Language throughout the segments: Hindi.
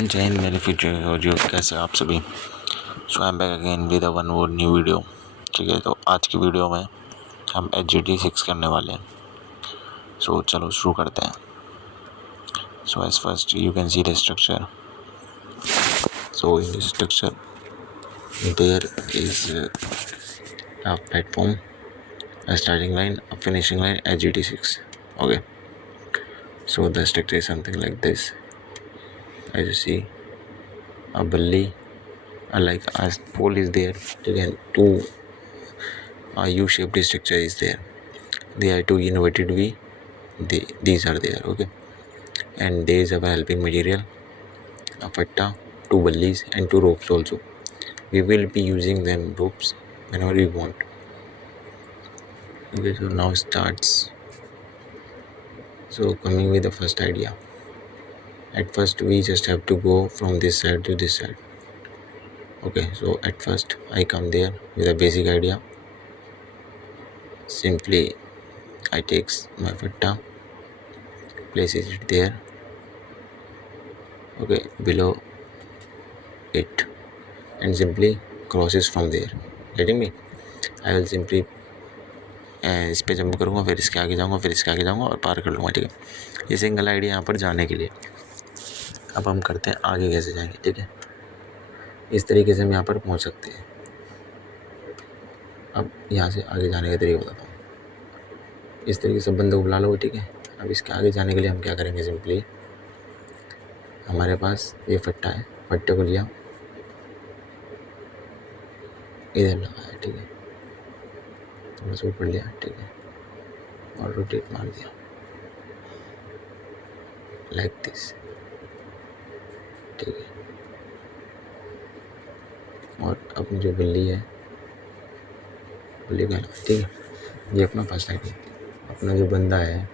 जय हिंद मेरे फ्यूचर हो जो कैसे आप सभी। So I am back again with one more new video. ठीक है, तो आज की वीडियो में हम HGT6 करने वाले हैं। सो चलो शुरू करते हैं। So as first you can see the structure. So in this structure there is a platform, a starting line, a finishing line, HGT6. Okay, so the structure is something like this. As you see, a bully, like a pole is there. Again, two U-shaped structure is there. They are two inverted V. These are there. Okay, and there is our helping material, a fatta, two bullies, and two ropes also. We will be using them ropes whenever we want. Okay, so now starts. So coming with the first idea. At first we just have to go from this side to this side. Okay, so at first I come there with a basic idea. Simply I takes my fatta, places it there, okay, below it, and simply crosses from there. Getting me? I will simply इस पे जंप करूँगा, फिर इसके आगे जाऊँगा, फिर इसके आगे जाऊँगा और पार कर लूँगा। ठीक है, ये सिंगल आइडिया यहाँ पर जाने के लिए। अब हम करते हैं आगे कैसे जाएंगे। ठीक है, इस तरीके से हम यहाँ पर पहुँच सकते हैं। अब यहाँ से आगे जाने का तरीका बताता हूँ। इस तरीके से बंदे को बुला लो। ठीक है, अब इसके आगे जाने के लिए हम क्या करेंगे, सिंपली हमारे पास ये फट्टा है, फट्टे को लिया, इधर लगाया। ठीक है, थोड़ा सा ऊपर लिया। ठीक है, और रोटेट मार दिया लाइक दिस। ठीक है, और अपनी जो बिल्ली है, बिल्ली का, ठीक है, ये अपना फर्स्ट आइडिया। अपना जो बंदा है,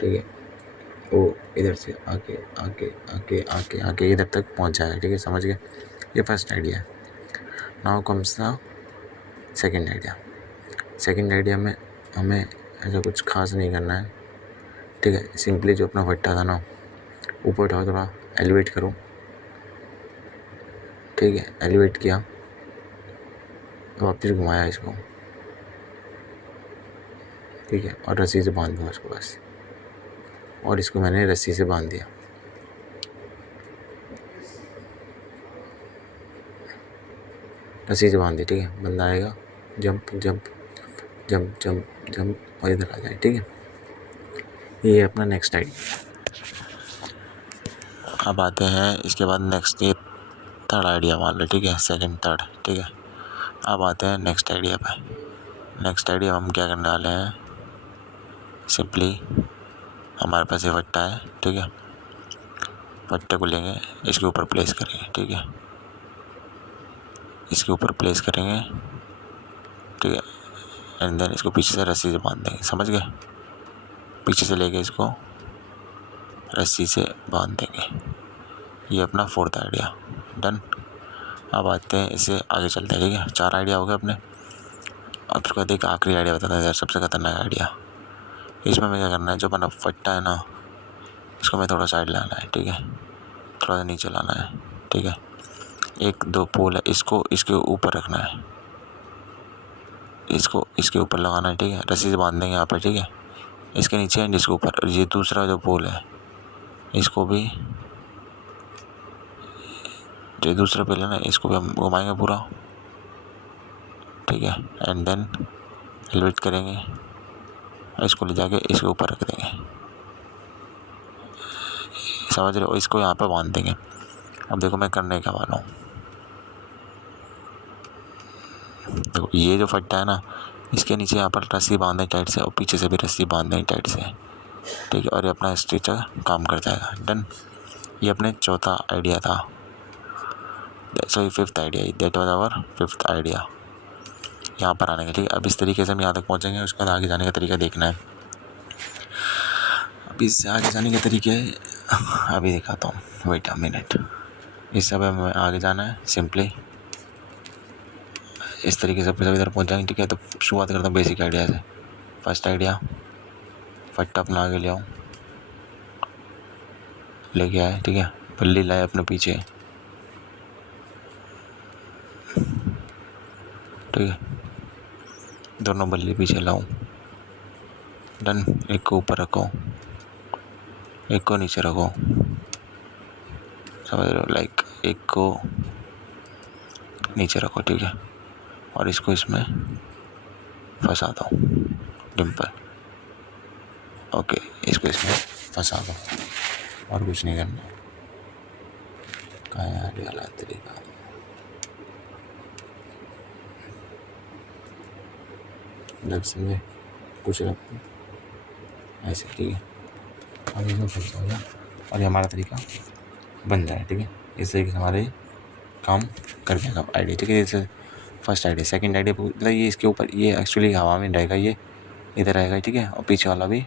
ठीक है, वो इधर से आके आके आके आके आके इधर तक पहुंच जाएगा। ठीक है, समझ गए? ये फर्स्ट आइडिया है। Now comes the second idea. Second idea में हमें ऐसा कुछ खास नहीं करना है। ठीक है, सिंपली जो अपना फट्टा था ना, ऊपर उठाओ, थोड़ा एलिवेट करो। ठीक है, एलिवेट किया, वापस घुमाया इसको। ठीक है, और रस्सी से बांध दूँगा इसको बस, और इसको मैंने रस्सी से बांध दिया। रस्सी से बांध दी। ठीक है, बंदा आएगा, jump jump jump jump jump और इधर आ जाए। ठीक है, ये अपना नेक्स्ट आइडिया। अब आते हैं इसके बाद नेक्स्ट, ये थर्ड आइडिया मान लो। ठीक है, सेकंड थर्ड। ठीक है, अब आते हैं नेक्स्ट आइडिया पे। नेक्स्ट आइडिया हम क्या करने वाले हैं, सिंपली हमारे पास ये फट्टा है। ठीक है, फट्टे को लेंगे, इसके ऊपर प्लेस करेंगे। ठीक है, इसके ऊपर प्लेस करेंगे। ठीक है, एंड देन इसको पीछे से रस्सी से बांध देंगे। समझ गए? पीछे से लेके इसको रस्सी से बांध देंगे। ये अपना फोर्थ आइडिया डन। अब आते हैं, इसे आगे चलते हैं। ठीक है, 4 आइडिया हो गए अपने। अब उसके बाद एक आखिरी आइडिया बताता है, सबसे खतरनाक आइडिया। इसमें हमें क्या करना है, जो अपना फट्टा है ना, इसको मैं थोड़ा साइड लाना है। ठीक है, थोड़ा सा नीचे लाना है। ठीक है, एक दो पोल है, इसको इसके ऊपर रखना है, इसको इसके ऊपर लगाना है। ठीक है, रस्सी से बांध देंगे यहाँ पर। ठीक है, इसके नीचे एंड इसके ऊपर। और ये दूसरा जो पोल है, इसको भी, जो दूसरा पोल है ना, इसको भी हम घुमाएंगे पूरा। ठीक है, एंड देन एलिवेट करेंगे, इसको ले जाके इसके ऊपर रख देंगे। समझ रहे हो? इसको यहाँ पे बांध देंगे। अब देखो मैं करने क्या वाला हूँ। देखो ये जो फट्टा है ना, इसके नीचे यहाँ पर रस्सी बांधे टाइट से, और पीछे से भी रस्सी बांधे टाइट से। ठीक है, और ये अपना स्ट्रेचर काम कर जाएगा। डन। ये अपने चौथा आइडिया था, sorry fifth idea. That was our fifth idea, यहाँ पर आने का। ठीक है, अब इस तरीके से हम यहाँ तक पहुँचेंगे। उसके बाद आगे जाने का तरीका देखना है। अब इससे आगे जाने के तरीके अभी दिखाता हूँ, वेट अ मिनट। इस समय हमें आगे जाना है। सिंपली इस तरीके से अपने इधर पहुँच जाएंगे। ठीक है, तो शुरुआत करता हूँ बेसिक आइडिया से। फर्स्ट आइडिया, फट्टा अपना आगे ले आओ, लेके आए, ठीक है। बल्ली लाए अपने पीछे, ठीक है। दोनों बल्ली पीछे लाऊं, डन। एक को ऊपर रखो, एक को नीचे रखो, समझ रहे हो, लाइक एक को नीचे रखो, ठीक है। और इसको इसमें फंसा दो, डिम्पल, ओके। इसको इसमें फंसा दो, और कुछ नहीं करना। कहाँ है आगे वाला तरीका? लग समझे, कुछ रखो ऐसे, ठीक है। और इसमें फंसा हो जाए और ये हमारा तरीका बन जाए, ठीक है। इस तरीके से हमारे काम कर देगा आइडिया, ठीक है। जैसे फर्स्ट आइडिया, सेकंड आइडिया मतलब ये इसके ऊपर, ये एक्चुअली हवा में रहेगा, ये इधर रहेगा, ठीक है। और पीछे वाला भी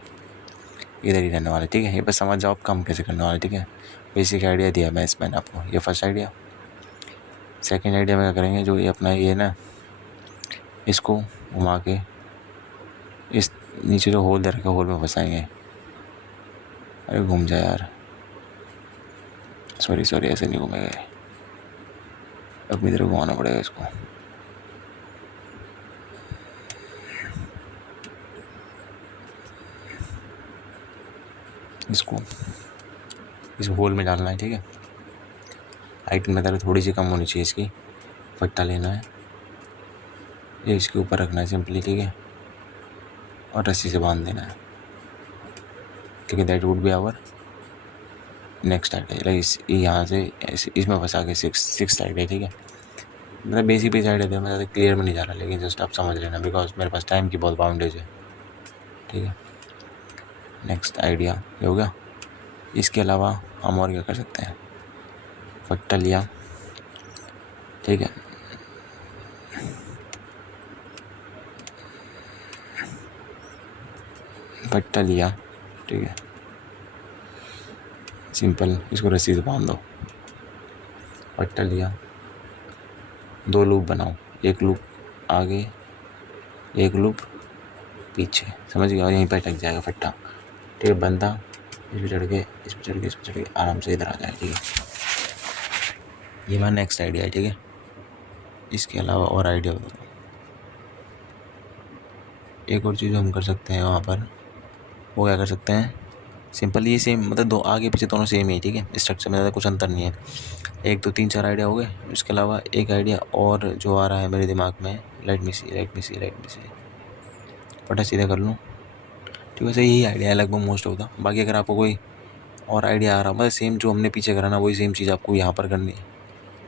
इधर ही रहने वाला, ठीक है। ये बस समझ जाओ आप काम कैसे करने वाले, ठीक है। बेसिक आइडिया दिया मैंने आपको, ये फर्स्ट आइडिया। सेकंड आइडिया में क्या करेंगे, जो ये अपना ये ना, इसको घुमा के इस नीचे जो होल दे रखा है, होल में फंसाएंगे। अरे घूम जाए यार, सॉरी ऐसे नहीं घूमेगा, अपनी तरफ घुमाना पड़ेगा इसको। इसको इस होल में डालना है, ठीक है। हाइट में तरह थोड़ी सी कम होनी चाहिए इसकी। फट्टा लेना है, ये इसके ऊपर रखना है सिंपली, ठीक है। और रस्सी से बांध देना है, ठीक है। That would be our next idea. इस यहाँ से इसमें फंसा के सिक्स आइडिया, ठीक है। मतलब बेसिक आइडिया था, मैं ज़्यादा क्लियर में नहीं जा रहा, लेकिन जस्ट आप समझ लेना, बिकॉज मेरे पास टाइम की बहुत बाउंडेज है, ठीक है। नेक्स्ट आइडिया ये हो गया। इसके अलावा हम और क्या कर सकते हैं, फट्टा लिया, ठीक है। फट्टा लिया, ठीक है, सिंपल। इसको रस्सी से बांध दो, फट्टा लिया, 2 लूप बनाओ, एक लूप आगे, एक लूप पीछे, समझ गया। और यहीं पर अटक जाएगा फट्टा, ठीक है। बंदा इस पर चढ़ के, इस पर चढ़ के, इस पर चढ़ के आराम से इधर आ जाए, ठीक है। ये हमारा नेक्स्ट आइडिया है, ठीक है। इसके अलावा और आइडिया बताओ। एक और चीज़ हम कर सकते हैं वहाँ पर, वो क्या कर सकते हैं, सिंपल ये सेम, मतलब 2 आगे पीछे दोनों सेम ही है, ठीक है। स्ट्रक्चर में ज़्यादा कुछ अंतर नहीं है। 1 2 3 4 आइडिया हो गए। इसके अलावा एक आइडिया और जो आ रहा है मेरे दिमाग में, लेट मी सी फटा सीधा कर लूँ, ठीक है। वैसे यही आइडिया है लगभग मोस्ट ऑफ द। बाकी अगर आपको कोई और आइडिया आ रहा हो, मतलब सेम जो हमने पीछे करा ना, वही सेम चीज़ आपको यहाँ पर करनी है।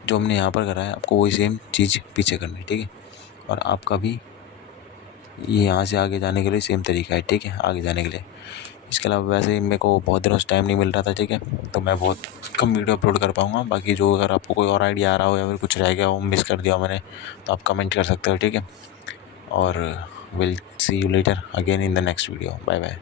जो हमने यहाँ पर करा है, आपको वही सेम चीज़ पीछे करनी है, ठीक है। और आपका भी ये यहाँ से आगे जाने के लिए सेम तरीका है, ठीक है, आगे जाने के लिए। इसके अलावा वैसे मेरे को बहुत दिनों से टाइम नहीं मिल रहा था, ठीक है, तो मैं बहुत कम वीडियो अपलोड कर पाऊँगा। बाकी जो अगर आपको कोई और आइडिया आ रहा हो या फिर कुछ रह गया हो, मिस कर दिया हो मैंने, तो आप कमेंट कर सकते हो, ठीक है। और will see you later again in the next video. Bye bye.